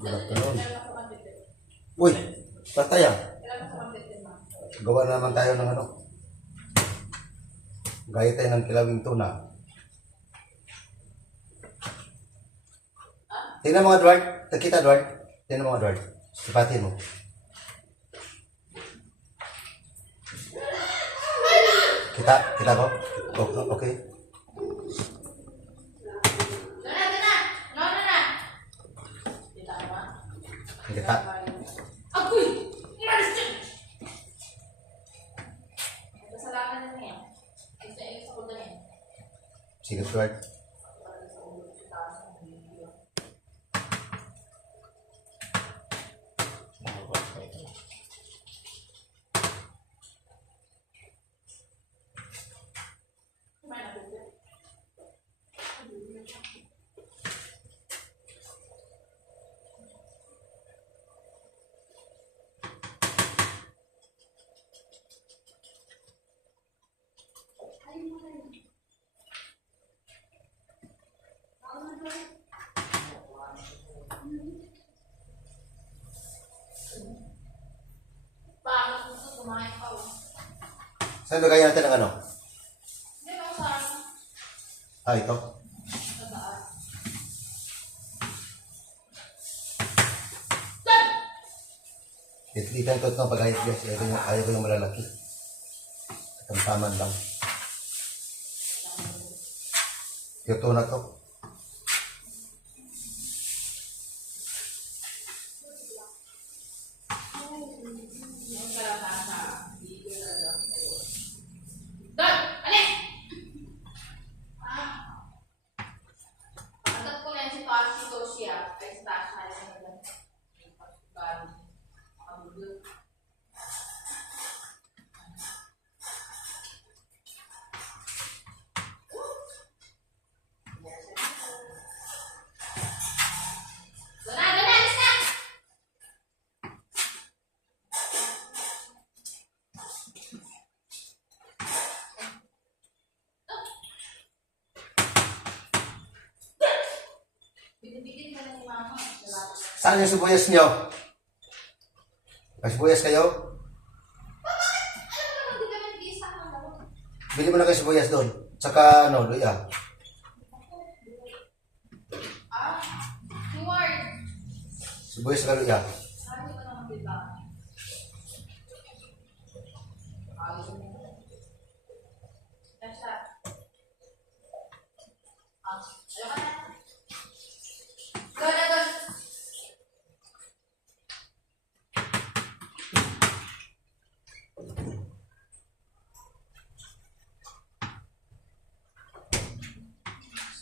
Good afternoon. Uy, patay ah. Gawa na naman tayo ng ano. Gaya tayo ng kilawing tuna. Tingnan mga Edward. Nakita Edward. Tingnan mga Edward. Sipatin mo. Kita ko? Okay. Kita. Agoy! Umalis dyan! Kasalanan na niya. Isa sa kuda niya. Sige Edward. Bakit gusto kumain pa? Saan lagay natin ang ano? Hindi ako saan. Ito. Sa taas. Dito ito itong pag-ayit guys. Ayaw ko yung malalaki. Tamtaman lang. Yung tuna to. Dad! Alis! Agad ko na si Pasi Sosia. Ay, stash na rin na lang. Alis na! Bitin-bitin ka na ni Mama. Saan yung sibuyas nyo? May sibuyas kayo? Ano naman, di ka nag-iisa ka naman. Bili mo na kayo sibuyas doon. Saka ano, luya. Reward. Sibuyas saka luya. Ano ka naman diba? Nasa. Alam ka na. Go na, go.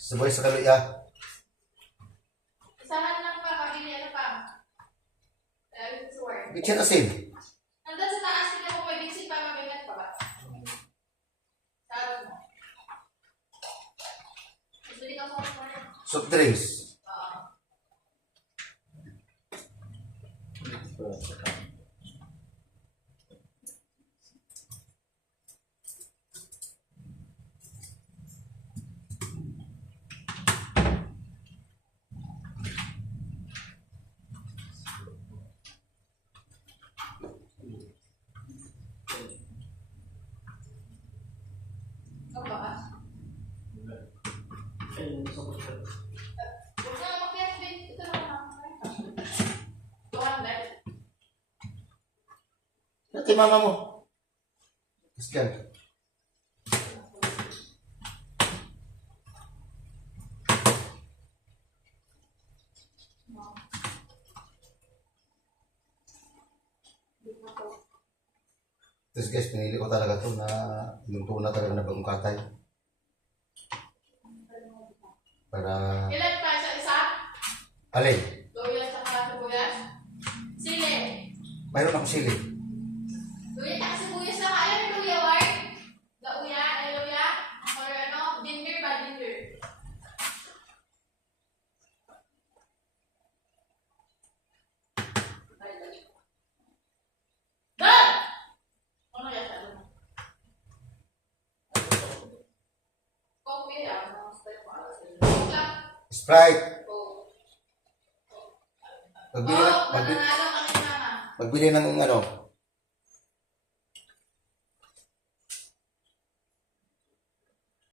Sibuyas saka luya. Isahan lang pa, pabili ano pa. Reward. Bitsin asin. Nandun sa taas, hindi ako pwedeng pa mabigat pa ba? Sabi mo. Gusto di ka sa kumpara? Soft drinks. Oo. Ikaw ba? Huwag na makiyak din. Ito na lang. 200. Ito yung mama mo. Tapos dyan. Tapos guys, pinili ko talaga to na yung tuna talaga na bagong katay. Para... Ilan pa sa isa? Alin? Luya sa sibuyas? Sili. Mayroon akong sili. Luya at sibuyas na kaya ng luya, Ward? Luya, luya? Or ano? Ginger ba? Ginger? Dad! Ano yan? Coffee, Sprite. Magbili, Oo, magbili, mananalo kami ni mama. magbili ng ano,